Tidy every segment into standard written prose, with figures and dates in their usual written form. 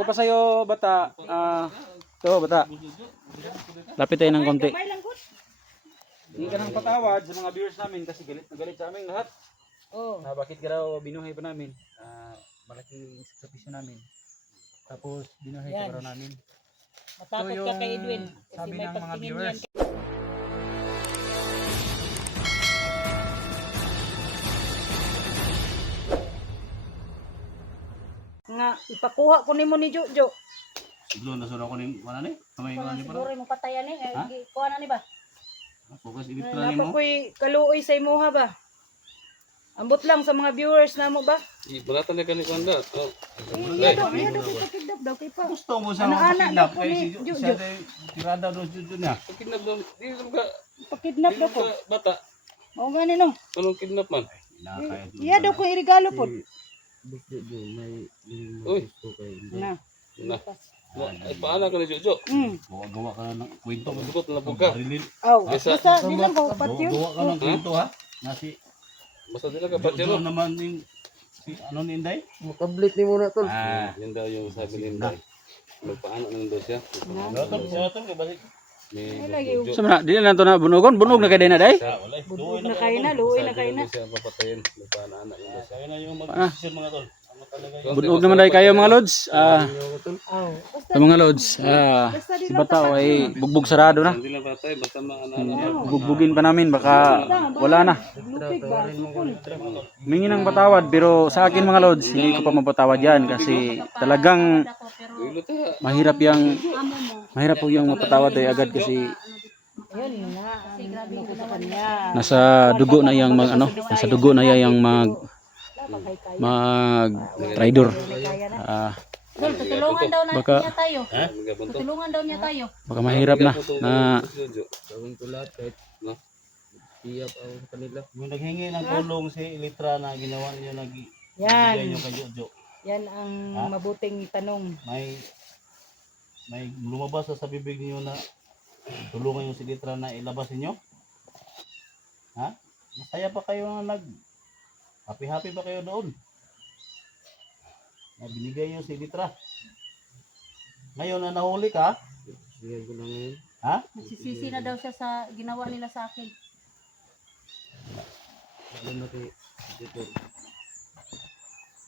Ako pa sa'yo, bata. Ito, bata. Lapit tayo ng konti. Hindi ka nang patawad sa mga viewers namin kasi galit na galit sa aming lahat. Oh. Bakit ka daw binuhay pa namin? Malaking sakripisyo namin. Tapos binuhay ka Yan. pa raw namin. Matakot ka kay Edwin. Kasi Sabi may ng mga pagtingin viewers. yan. Nga, ipakuha ko nimo ni Jojo. Siguro nasura ko ni mana ni? Kamay ko ni Siguro para. mo patayan ni. Ha? Kuha na ni ba? Focus edit lang Napa mo. ko'y kaluoy sa imuha ba? Ambot lang sa mga viewers na mo ba? Ibalatan na kani kanda. Oh. Iya daw kidnap daw kay pa. Gusto mo sa Ano-anak kidnap daw po kay ni si Jojo. siya day tirada do Jojo niya. Kidnap daw. Di ka Pakidnap daw ko. bata. O gani no. Anong kidnap man? Iya daw ko irigalo po. Uy, Na. na. Ay paana ka ni Jojo. Gawa ka na ng kwento. Pagdukot na buka. Rilil. Aw, Isa. basta di lang ko patyo. Gawa ka ng kwento ha. Nasi Basta dila ka Jojo patero. naman yung si ano ni Inday? Makablit ni muna tol. Yan daw yung sabi ni Inday. Magpaano nang daw siya. Dapat siya to kay balik. Ni Ay lagi Jojo. Sa mana, di na lang ito na bunugon. Bunog na kayo na day. Wala. budbud na kayo na, luoy na kayo na. Siya papatayin. Magpaano anak yun daw siya. Kaya na yung mag-decision mga tol. Ano talaga yun? Bunog naman day kayo mga lods. Aw. Basta Mga lods. Si bata ay bugbog sarado na. Hindi lang patay. Basta maano. Bugbugin pa namin. Baka wala na. lupig ba? Sukol. Humingi ng patawad. Pero sa akin mga lods, hindi ko pa mapatawad yan. Kasi talagang Ulo ta. mahirap po yung mapatawad ay agad kasi Ayun nga. Ano ko sa kanya. nasa dugo na yung mag ano, nasa dugo na yung mag traidor. Dol, tutulungan daw na Baka- niya tayo. Magabunto. Tutulungan daw niya tayo. Baka mahirap na Jojo. Gawin ko lahat kahit No? tiyap ang kanila. Yung naghingi ng tulong si Elitra na ginawa niyo Yan. niyo kay Jojo. Yan ang mabuting tanong. May lumabas sa bibig niyo na tulungan yung si Elitra na ilabas niyo? Ha? Masaya pa kayo na happy pa kayo doon. Na binigay niyo si Elitra. Ngayon na nahuli ka, Bigyan ko na ngayon. ha? Nagsisisi na daw siya sa ginawa nila sa akin. Alam na kay Dito.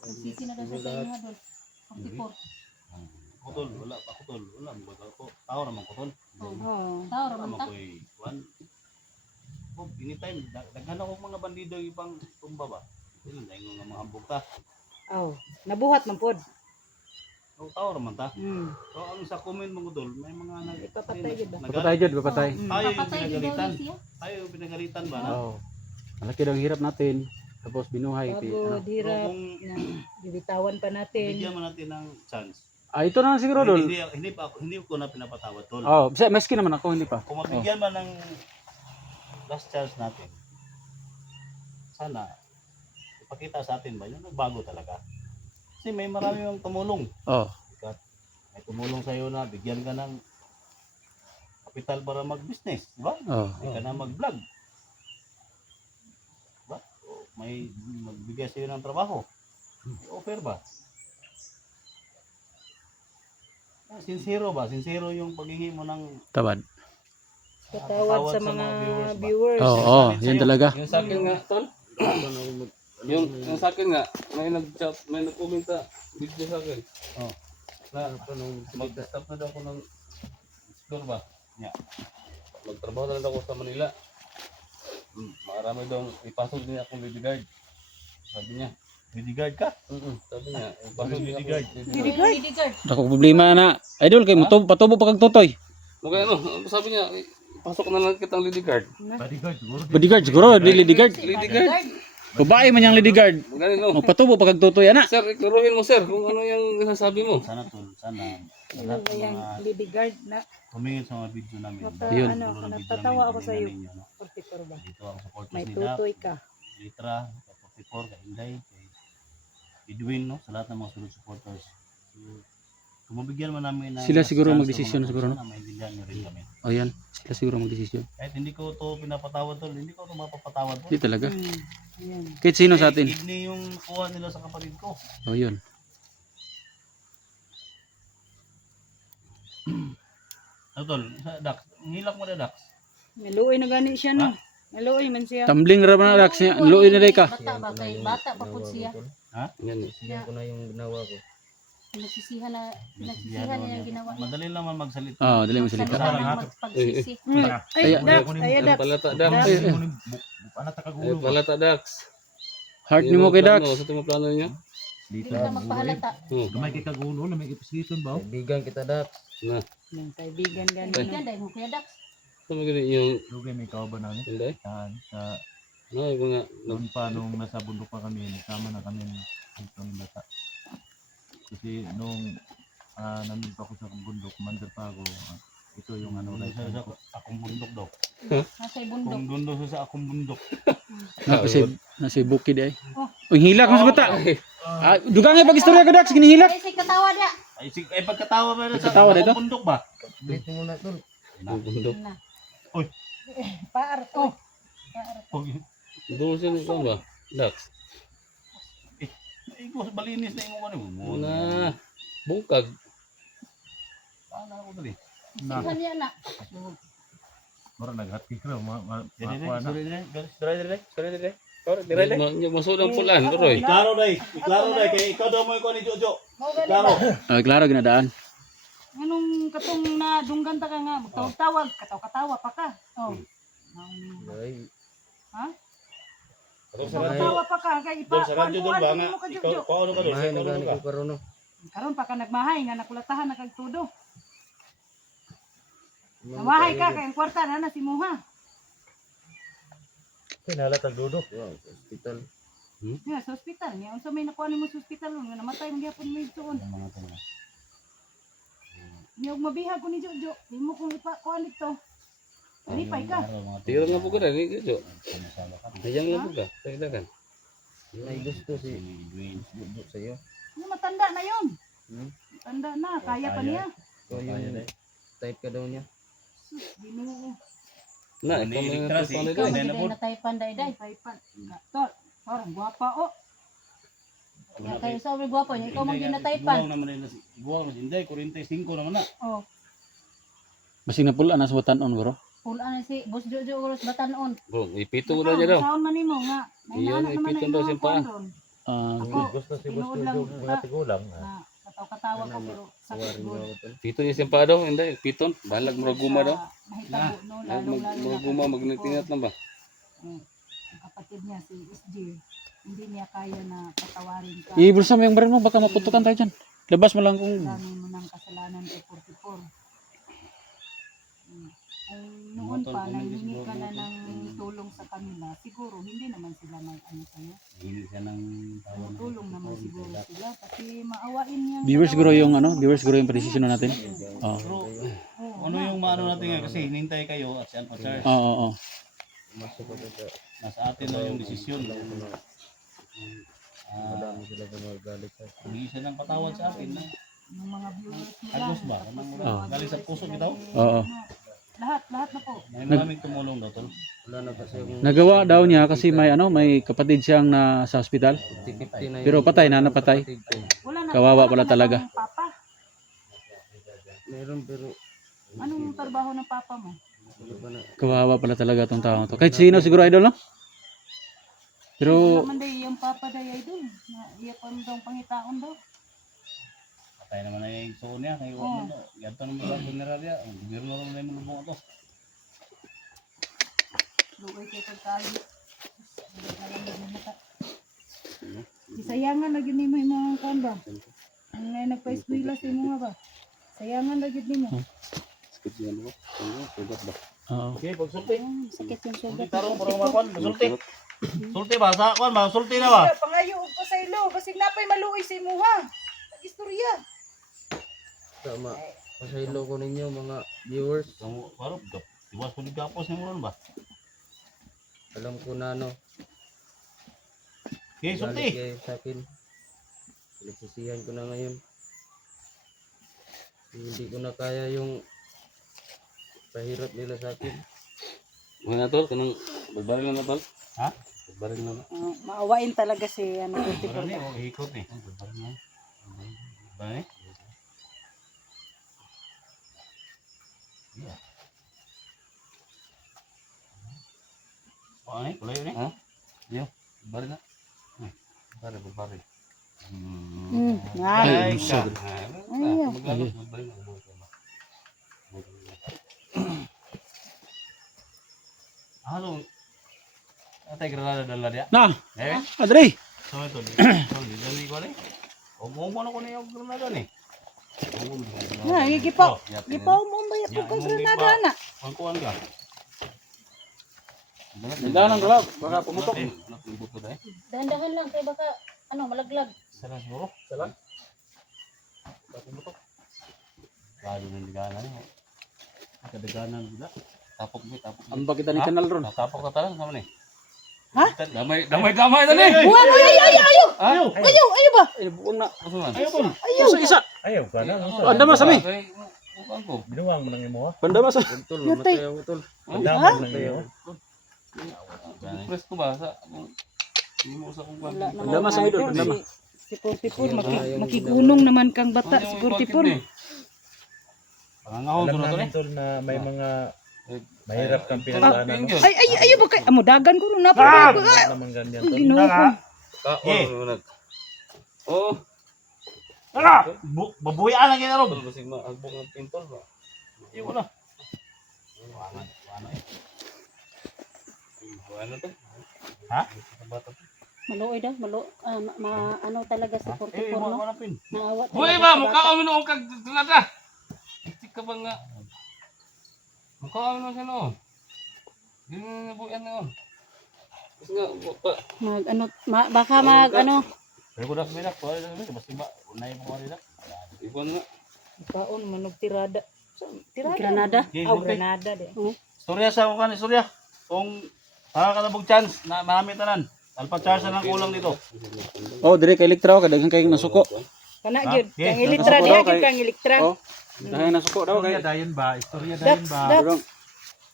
Nagsisisi na daw siya sa inyo, Dol. 44. Kutol, wala pa kutol. Wala mo ba ko? Tao naman kutol. Oo. Tao, Wala raman mo ta. ko'y kuwan. Oh, anytime, daghan ako mga bandido yung pang tumba ba? Ilan na yung mga ambog ta. Oh, nabuhat man pod. Oh, tao naman ta. Hmm. So, ang sa comment mga kutol, may mga Ipapatay yun ba? Papatay jud, papatay. Tayo yung pinagalitan. Tayo yung pinagalitan ba na? Oo. Malaki daw ang hirap natin. Tapos binuhay. Pagod, hirap. Kung Na, bibitawan pa natin. bigyan mo natin ng chance. Ito na lang siguro dol. Hindi ko na pinapatawad tol. Oh, maski naman ako hindi pa. Kung mabigyan man ng last chance natin, sana ipakita sa atin ba yung nagbago talaga. Kasi may marami yung tumulong. Oh. May tumulong sa iyo na bigyan ka ng kapital para mag-business, di ba? Oh. Hindi ka na mag-vlog. Diba? O, may magbigay sa iyo ng trabaho. May offer ba? Sincero ba? Sincero yung paghingi mo ng Tawad. Patawad sa mga ba? viewers. Oh, yun talaga. Yung sa akin nga, tol. Yung sa akin nga, may nag-commenta video sa akin. Oh. Na mag-stop na daw ako ng explore ba? Yeah. Magtrabaho na lang ako sa Manila. Marami daw ipasok din akong bodyguard. Sabi niya. Bodyguard ka? Sabi niya, ipasok din ako. Bodyguard. Bodyguard. Dako problema na. Idol kay patubo pa kag tutoy. Mukha ano, sabi niya, ipasok na lang kitang bodyguard. Bodyguard siguro. Bodyguard siguro, di lady guard. Bodyguard? Babae man yang lady guard. Ganun no. Magpatubo pa kag tutoy ana. Sir, ikuruhin mo sir kung ano yung sinasabi mo. Sana tol, sana Ano lahat ba ng yan? mga Bodyguard na tumingin sa mga video namin. Yun. ano, Siguro ng video natatawa namin, ako sa iyo. tingnan ninyo, no? 44 ba? Dito ang supporters May ni Dap, tutoy ka. Litra, kay 44, kay Inday, kay Edwin, no? Sa lahat ng mga sunod supporters. So, kung mabigyan man namin ng Sila siguro chance, magdesisyon mga siguro, no? sana maintindihan nyo rin kami. O yan, sila siguro magdesisyon. Kahit hindi ko to pinapatawad tol, hindi ko to mapapatawad tol. Di talaga. Ayan. Kahit sino sa atin. Kidney yung kuha nila sa kapatid ko. O yun. Tol, sa Dax, hilak mo na Dax. Maluoy na gani siya no. Maluoy man siya. Tumbling ra man Dax niya. Luoy na day ka. Bata ba kay bata pa pud siya. Yan, siyan ko na yung ginawa ko. Nagsisihan niya yung ginawa niya. Madali naman magsalita. Oh, dali mo salita. Magpagsisi. Ay, Dax, ay Dax. Palata Dax. Ano Palata Dax. Heart ni mo kay Dax. Sa tumang plano niya. Hindi ka magpahalata. Gamay kay kagulo na may ipisliton ba? Kaibigan kita Dax. Na. Yung kaibigan gani Yan no. dahil mo kuya Dax. Sa mga ganyan yung Lugay may kauban na ni. hindi. Sa No, yung mga noon pa nung nasa bundok pa kami, nagsama na kami dito ng bata. Kasi nung nandun pa ako sa bundok, mandar pa ako. Ito yung ano, sa akong bundok daw. Nasa bundok. Kung doon daw sa akong bundok. Nasi bukid ay. Uy, hilak mo sa bata. Ah, dugang ay pag-istorya ka Dax, ginihilak. Ay, say katawa dia. Ay pagkatawa ba na sa Pagkatawa dito? akong bundok ba? Ulit mo na tol. Bundok. Na. Uy. Paar. Oh. Doon siya ikaw ba? Dax. Ay, balinis na yung ano. Na. Bungkag. Paano ako dali? Sihan niya na. Mara naghati ka na. Masud ang pulan, Roy. Iklaro day, kay ikaw daw mo ikaw ni Jojo. Mo gani Klaro. ba? Ay, klaro ginadaan. Anong katong na dunggan ta ka nga magtawag-tawag, katawa pa ka. Oh. Ay, Ha? Sa Katawa pa ka kay ipa. Doon sa radyo doon ba nga? Mo ka Ikaw, Jojo. paano ka doon? mahay na Ikaw gani ka. ko karon no. Karon pa ka nagmahay nga nakulatahan na kag tudo. Namahay ka kay ang kwarta na si Muha. Kinalatag dudok. Hospital. Nga sa ospital niya unsa may nakuha nimo sa ospital nga namatay man gyapon mo ituon. Niya og mabihag ko ni Jojo. Di mo kung ipa kuan dito. Lipay ka. Tira na po ka rin, Jojo. Hayang na po ka. Tagdagan. May gusto si Bundok sa'yo. Ano matanda na 'yon. Matanda na, kaya pa niya. Ikaw yung type ka daw niya. Sus, Ginoo. Na, ikaw Hindi, mga kasi- panay Ikaw ka. man na tay panday day. Paypan. Tol, parang gwapa o. Ya kayo sobre gwapo niya. Ikaw man ginataypan. Guwang naman nila. Guwang naman. Hindi, 45 naman na. Oh, Basig na pula na sa batanon bro. Pulaan na si Boss Jojo Uros Batanon. Bro, ipito mo na niya daw. Saan man nimo nga. May Iyon, naanak naman ipitan na daw imong siyang kuwan paa. ron. Ah, Ako, Gusto si tinuod lang mga tigulang. na kataw-katawa ko pero sakit Warin gud. niya ako tol. Pito niya siyang paa daw. Hindi, piton. Balag mo guma daw. Mahitabo no, Mag lalong-lalo na. guma, magnitingat na ba? Ang kapatid niya si SG. Hindi niya kaya na patawarin ka. ibulsa mo yung baril mo baka maputukan tayo diyan. Labas mo lang kung Dami mo ng kasalanan kay 44. Kung noon pa nanghingi ka na ng tulong sa kanila, siguro hindi naman sila ano sa'yo. Hindi siya ng tawag. Tulong naman siguro sila kasi maawain niya. viewers siguro yung ano, viewers siguro yung predesisyon natin. Oo. Ano yung maano natin ngayon? Kasi hinintay kayo at si Uncle Charles. Oo, oo. Masuk ko sa Nasa atin na yung desisyon. madami sila gumagalit sa Hindi siya ng patawad sa atin. Yung mga viewers nila. Agos ba? Galing sa puso kita. Oo. Lahat na po. May maraming tumulong daw tol. wala na kasi yung Nagawa daw niya kasi may ano, may kapatid siyang na sa ospital. 50-50 na Pero patay na, napatay. kapatid ko. Wala na. Kawawa wala pala na talaga. bang Papa, Meron pero anong trabaho ng papa mo? wala pa na. Kawawa pala talaga tong tao to. Kahit sino siguro idol no? Pero Naman day yung papa day ay doon. Iya pa daw pangitaon daw. Patay naman na yung suon niya. Kaya wala na. Ganto naman sa funerarya. Bigyan mo naman na yung lubong ito. Luoy kay pagkalit. Sayangan lagi nimo imong kuan ba? Ang ngay nagpa-eskwela sa imo ba? Sayangan lagi nimo. Sakit yan mo. Ano, sugat ba? oo. Okay, pagsulti. Sakit yung Sulti sugat. tarong para makuan. Sulti. Sulti ba? Sa kuan ba? Sulti na ba? Pangayo og pasaylo, basig napay maluoy sa imo ha. Istorya. Tama. Pasaylo ko ninyo mga viewers. Kamu parang tiwas ko di kapos ni mo ba? Alam ko na ano. Okay, sulti. galit kayo sa akin. Pinagsisihan ko na ngayon. Hindi ko na kaya yung pahirap nila sa akin. Mga tol, kanang barbaril na tol. Ha? Barbaril na. Maawain talaga si ano Parang ni oh, hikot ni. Ba ni? Ano eh? Kulay yun eh? Ha? Yo, bari na. Bari. Ay, ka. Maglalo, magbari na. Halo. Atay granada dala dia. Na, Eh, Adre. so ito. Dali ko ni. O mo na ko ni yung granada ni. Na, gipaw. Oh, yatin Gipaw mo ba Ya, yung imong granada gipaw. na? Kuan ka. Tindahan ng galap, baka pumutok. Nakulibuto dahil. Dahan-dahan lang kaya baka ano malaglag. Sana siguro. Salam. Lalo ng digana ni. Kadaganan gila. Tapok mo. Ang ba kita ni kanal ron? Tapok ka talang sama ni. Damay na ni! Buwan, Ayaw. ayaw ba? Ay, buong na. Ano man? Ayaw ba? Usa isa. Ayaw ka na. Anda mas ami. Bukan ko. Binuwang mo nang imo ha. Banda mas. Utol, namatay ang utol. Damag nang iyo. Press ko ba? Hindi mo sa kung kwan. Banda mas ang idol, banda mas. Si Portipor, makigunong naman kang bata si Portipor. Pangangahon Alam ko na to ni. namin tol na may mga mahirap kang pinagdaanan. No? Ay, ayaw ba kay? Amo, dagan ko nung napala ko. Wala naman ganyan tol. Ginoo ko. Oo. Ala! Babuyaan lang kina Rob. Tol, basig maagbong ang pintol ba? Ayaw ko na. Ano to? Ha? Maluoy daw, ano talaga si Eh, Portipor mo no. na pin. Naawa Hoy talaga ba, sa mukha bata. kami noong kagdalata. Istik ka ba nga? Mukha kami noong siya noon. Hindi na nabuyan noon. Kasi nga, Baka mag ano, Pero ko dak bidak ko ay basta ba unay mo rin dak. Ikuan nga. Paon manog tirada. Tirada. Granada. Oh, granada de. Storya sa ko kan istorya. Kung nakakalabog chance na marami tanan. Alpa charge na ng kulang dito. Oh, dire kay elektra ka daghang kay nasuko. Kana Ha? gyud. Okay. Kang ilitra Nasuko diha daw gyud kay- kang ilitra. Oh, daghang nasuko daw kay. Dayon ba? Istorya dayon Dax, ba? Dax. Durong.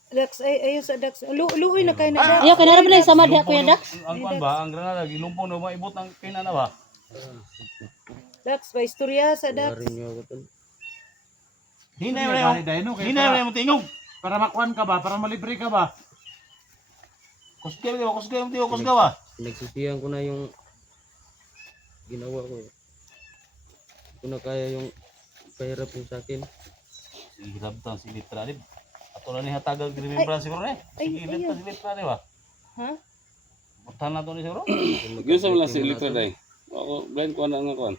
Dax ay ayo sa Dax. Luoy na kay na Dax. Ayaw kanara ba sama diha kuya Dax? Ang kuan ba ang granada gilumpong na maibot ang kinana ba? Dax pa istorya sa Dax. Waring niyo ako tol. Hinay mo na Dayon yung hinay mo tingog. para makuan ka ba? Para malibre ka ba? Kusga mo tiyo kusga ba? Pinagsisihan ko na yung ginawa ko. Hindi ko na kaya yung pahirap yung sa akin. Sige labtan si litra ni. Ato na ni hatagal remembrance siguro ni. Sige litra si litra ni ba? Ha? Butan na to ni siguro. Yun sa mga si Electra dahil. Ako, blind ko na nga kuan.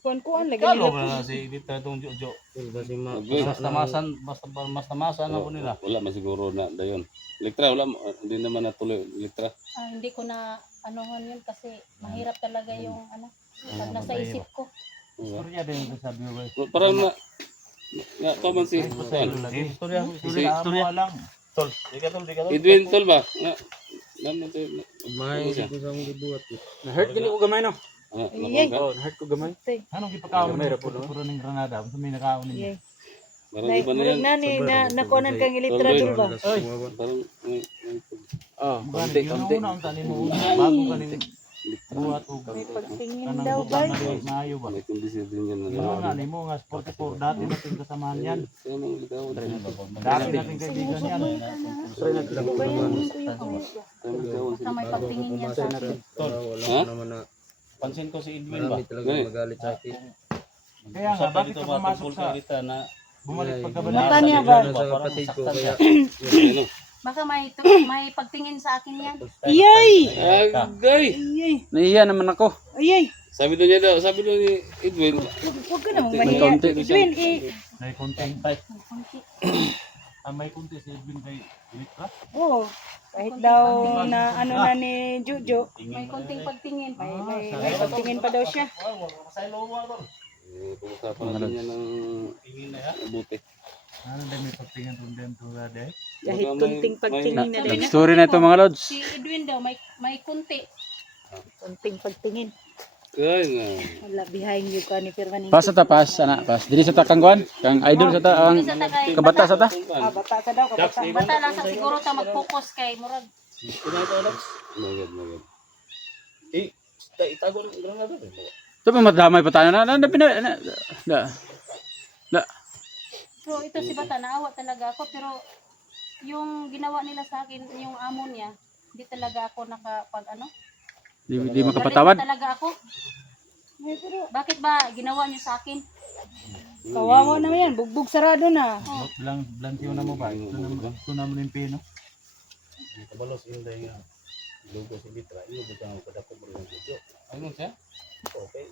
Kuan lagi Kalo nila. ba na si litra tong jojo. Tol, kasi Basta masan na po nila. Wala masiguro na dayon. Electra, wala. Hindi naman natuloy. Electra. Hindi ko na anuhan yun kasi mahirap talaga yung ano. Pag nasa isip ko. Istorya din ko sabi mo. Parang na kaman si Istorya Istorya lang. tol. Di ka tol. Edwin tol ba? Naman to. Mahay ko sa akong gibuhat. Na-hurt gini ko gamay no. Iyay. Oh, na-hurt ko gamay. Anong gipakaon mo? Gamay ra po, no? Puro ning granada. Unsa may nakaon ninyo? Yay. Parang Nay, iba na murag yan. na ni nakuanan kang ilitra dul ba? Parang Oh, Mugani, konti, yun konti. ang una ang tanin mo una. Bago ka ning buhat o May pagtingin kanang daw ba? butang na di maayo ba? may kondisyon din yan na. Yun nga nimo nga 44 dati natin kasamahan yan. Kaya mga litaw. Dati natin kaibigan yan. Baka may pagtingin yan sa akin. Wala Ha? naman na Pansin ko si Edwin ba? marami talaga magalit sa akin. Kaya nga, bakit ka pumasok sa bumalik pagkabalik? Mata niya ba? Sa kapatid ko kaya Ano? Baka may pagtingin sa akin yan. Iyay! Agay! Iyay! Nahiya naman ako. Iyay! Sabi doon niya daw, sabi doon ni Edwin, Huwag ka namang May mahiya. konti. Edwin, May kunting may kunti si Edwin kay Electra. oo. Kahit daw na ano na ni Jojo, May konting pagtingin. may pagtingin pa daw siya. pag-usapan natin yan ng mabuti. Ano din may pagtingin rin din to dati? Kahit kunting pagtingin na din. Story na ito mga lods. Si Edwin daw, may kunti. Kunting pagtingin. Kaya nga. Wala, behind you ka ni Permanin. Pas sa ta, pas, ana, pas. Dili sa ta kangguan, kang idol sa ta, ang Sa takay, kabata sa ta. Bata ka daw, kabata. Bata lang sa siguro ta mag-focus kay Murag. Magad, magad. Itago ng granada. Ito pa madamay pa tayo na Pero ito si Bata, naawa talaga ako. Pero yung ginawa nila sa akin, yung amo niya, Hindi talaga ako nakapag ano. Di makapatawad. Galit talaga ako. Bakit ba ginawa niyo sa akin? Kawawa naman yan, bugbog sarado na. Blantiyo na mo ba? Ito na mo yung pino. Kabalos inday nga. Lugo si Litra, iyo buta ang kadako mo rin video. Ano siya? Okay.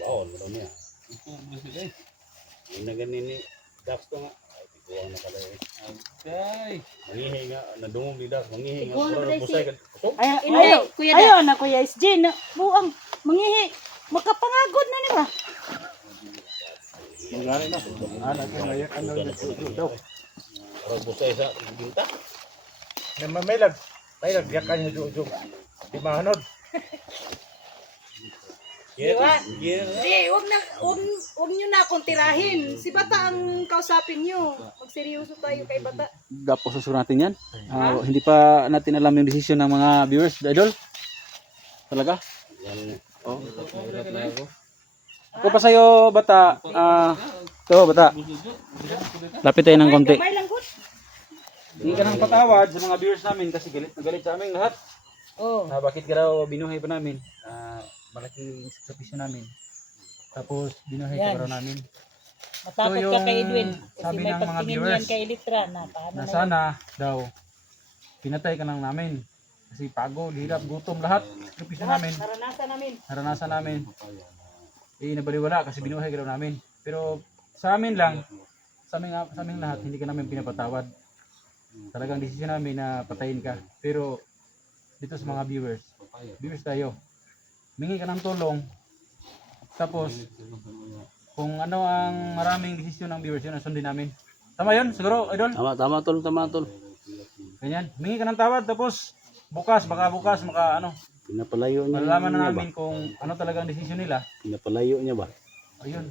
Baon mo daw niya. Ito gusto guys. Yung na ganin ni Dax to nga. Ay, tiguang na pala eh. Okay. Mangihi nga, nadungog ni Dax. Mangihi nga. Tiguang na Pura pala busay si- ka. Kusog? Hindi, Kuya Dax. Ayaw na Kuya SJ na buang mangihi. Makapangagod na ni ba? Magari na. Anak ko layak ano daw. Pura busay sa ginta. May lag yak kanyo jujug. Di mahanod. Yeah. Di, wag niyo na akong tirahin. Si Bata ang kausapin niyo. Magseryoso tayo kay Bata. Gapo susunod natin yan. Hindi pa natin alam yung desisyon ng mga viewers, idol. Talaga? Yan. Mahirap na ako. Ako pa sa'yo, Bata. Ito, Bata. Lapit tayo ng konti. May langkot. Hindi ka nang patawad sa mga viewers namin kasi galit na galit sa amin lahat. Oh. Bakit ka raw binuhay pa namin? Malaking sakripisyo namin. Tapos binuhay ka raw namin. Matakot So, ka kay Edwin. Kasi sabi may ng mga pagtingin viewers, yan kay Litra na paano Na na yun. sana daw pinatay ka lang namin. Kasi pagod, hirap, gutom lahat. Sakripisyo namin. Naranasan namin. Nabaliwala kasi binuhay ka raw namin. Pero sa amin lang, sa amin lahat, hindi ka namin pinapatawad. Talagang desisyon namin na patayin ka. Pero dito sa mga viewers tayo, mingi ka ng tulong. Tapos, kung ano ang maraming desisyon ng viewers, yun ang sundin namin. Tama yun, siguro, idol? Tama tol. Ganyan. Mingi ka ng tawad, tapos bukas, baka Pinapalayo niya. malalaman na namin kung ano talagang desisyon nila. Pinapalayo niya ba? Ayun,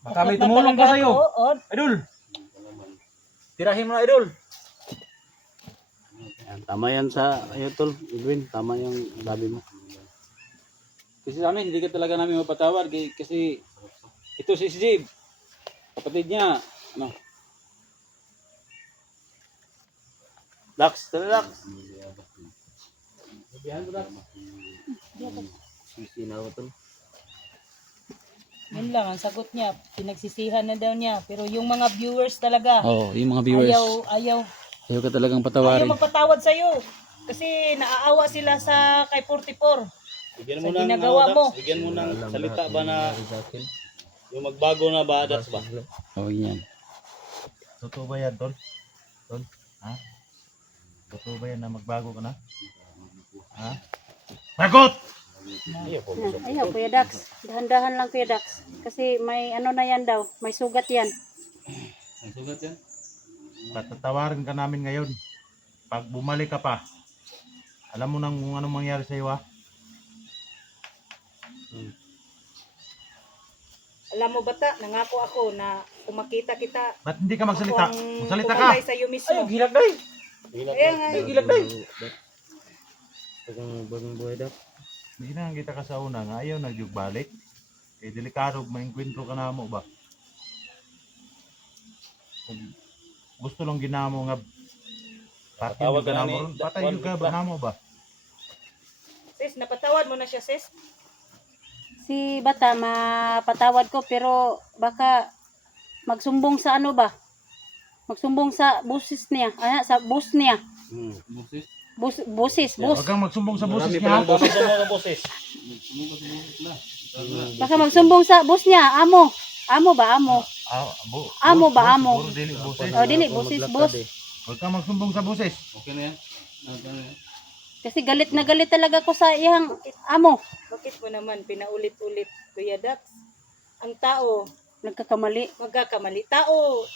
baka may tumulong pa sa'yo. Oo. Idol! Tirahin mo na, idol! Yan, tama yan sa tol, Edwin. Tama yung sabi mo. Kasi sa amin, hindi ka talaga namin mapatawad kasi ito si Steve, kapatid niya, Dax, tala Dax. Sisi na ako tol. Yun lang ang sagot niya. Pinagsisihan na daw niya. Pero yung mga viewers talaga, yung mga viewers, ayaw ayaw ka talagang patawarin. magpatawad sa'yo. Kasi naaawa sila sa kay 44. Bigyan Sa mo ng ginagawa Dax, mo. bigyan mo ng Alam salita lahat ba ng na nangyari sa akin. yung magbago na ba Dax ba? Yan. Totoo ba yan, Tol? Tol? Ha? Totoo ba yan na magbago ka na? Ha? Bagot! Ayaw, Kuya Dax. Dahan-dahan lang, Kuya Dax. Kasi may ano na yan daw. May sugat yan. Ang sugat yan. Patatawarin ka namin ngayon. Pag bumalik ka pa, alam mo nang kung anong mangyari sa iyo, ha? Alam mo Bata, nangako ako na kung makita kita, Ba't hindi ka magsalita? ako ang Magsalita ka! pumatay sa iyo mismo. Gilag day! Kaya nga, Gilag day! Tagang bagong buhay daw. Hindi na kita ka sa una nga, ayaw nagyugbalik. Eh, delikado, maingkwentro ka na mo ba? Kung gusto lang ginamo nga, Patawag ka na ni patay yung ka ba na mo ba? sis, napatawad mo na siya sis. Si Bata, mapatawad ko. Pero baka magsumbong sa ano ba? Magsumbong sa busis niya. Sa bus niya. Busis. Busis. Huwag kang magsumbong sa boses Marami niya. palang boses. Boses mo boses. Sumuko sa busis na. Baka magsumbong sa bus niya. Amo. Amo ba? Amo. Amo ba? Amo. Siguro dili boses. O, dili. Ako Busis. maglakad Bus. eh. Huwag kang magsumbong sa boses. Okay na yan. Okay na yan. Kasi galit na galit talaga ko sa iyang amo. Bakit mo naman pinaulit-ulit, Kuya Dax? Ang tao, Nagkakamali. magkakamali. Tao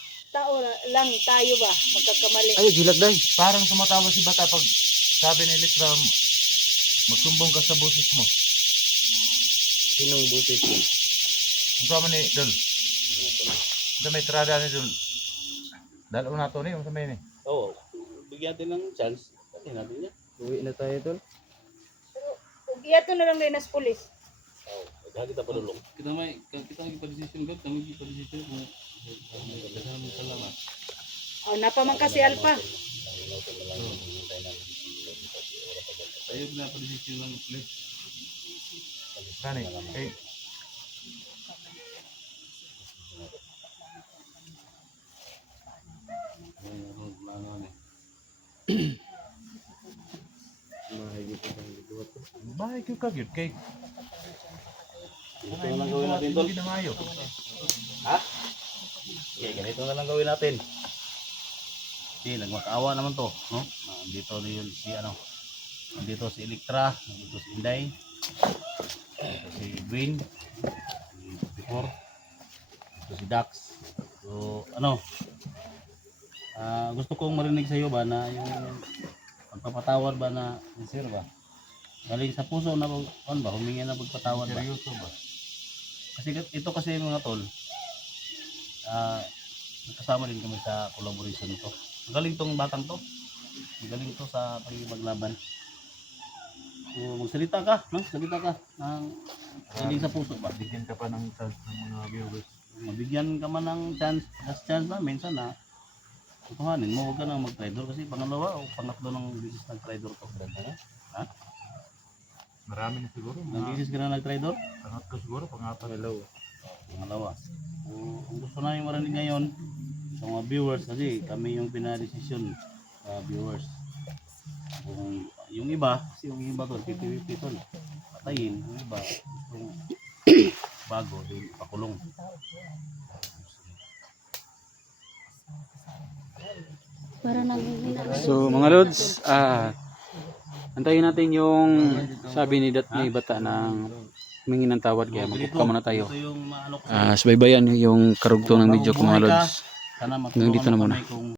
lang tayo ba? Magkakamali. Ay, gilag day! Parang tumatawa si Bata pag sabi ni Litra, magsumbong ka sa boses mo. Sinong butis ko? Ang sama ni Dol. Ito may trada ni Dol. Dalaw na ito ni, ang sama ni. Oo. Bigyan natin ng chance. Pati natin yan. Uwi na tayo tol. Ug iyato na lang rin as pulis. Oo. Dahil kita padulong. Kita may ipa-decision God. Kami ipa-decision. Kasama mo salamat. O, napamang kasi Alpha. Ayun na pa-desisyon ng clip. Gani. Eh, bahay ko kagyud kay Ito na lang gawin natin, Tol. hindi na maayo. Ha? Okay, ganito na lang gawin natin. Kasi nagmakaawa naman to, no? Nandito na yun si ano. Nandito si Electra, nandito si Inday, nandito si Edwin, si Before, nandito si Dax. So, ano? Gusto kong marinig sa iyo ba na yung pagpapatawad ba na sincere ba? Galing sa puso na ba? Humingi na pagpatawad ba? Seryoso ba? Kasi ito kasi mga tol, nakasama din kami sa collaboration to. Magaling tong batang to. Magaling to sa paglaban. So, magsalita ka, no? Salita ka ng galing sa puso ba? Bigyan ka pa ng chance ng mga viewers. Mabigyan ka man ng chance, last chance namin sana. Tutuhanin mo, huwag ka nang mag-traitor kasi pangalawa o pangatlo ng bisis nag-traitor to. Ha? Marami na siguro. Nang Mga bisis ka na nag-traitor? pangatlo siguro, pangapat. Hello. Pangalawa. Kung gusto namin marinig ngayon sa mga viewers kasi kami yung pinadesisyon sa viewers. Kung yung iba, kasi yung iba tol, 50-50 tol. Patayin, yung iba, yung bago, din pakulong. Para nanghihina. So mga lods, antayin natin yung sabi ni bata ng humingi ng tawad kaya magkuka muna tayo. Ito yung maano ko. Subaybayan yung karugtong ng video ko mga lods. Sana Hanggang dito na matulungan mo muna. kami kung